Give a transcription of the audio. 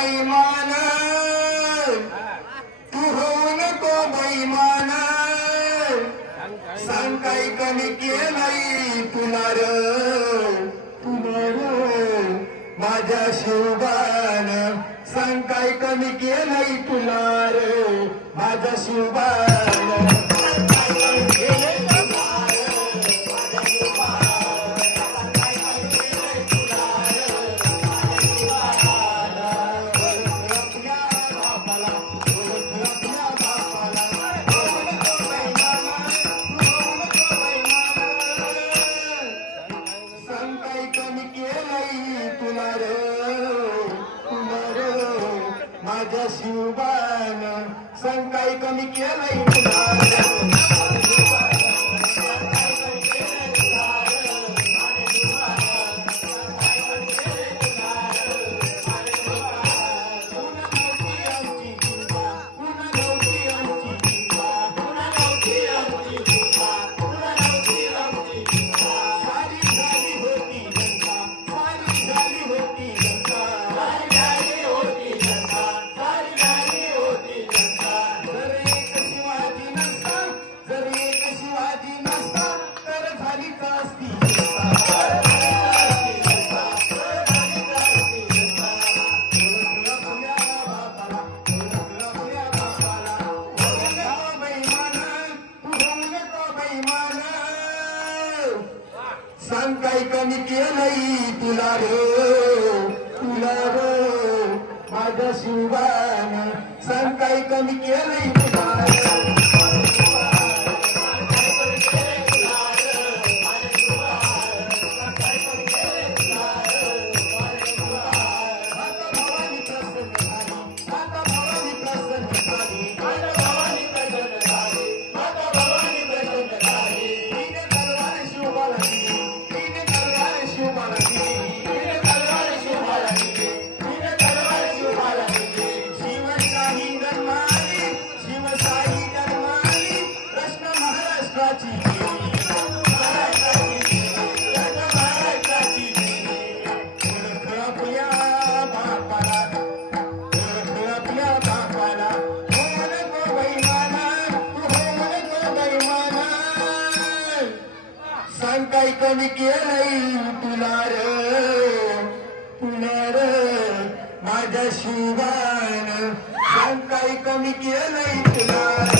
बैमान तू नको बैमान सांग काही कमी केलंय तुला र तुला माझ्या शिवबान सांग काही कमी केलंय तुला र माझ्या शिवबान माझ्या शिवबाला सांग काही कमी केलं आपण काही कमी केलं नाही तुला रे. तुला रे. माझ्या शिवान सांग काही कमी केलं नाही तुला कमी केलं तुला र तुला र माझ्या शिवान काही कमी केलं तुला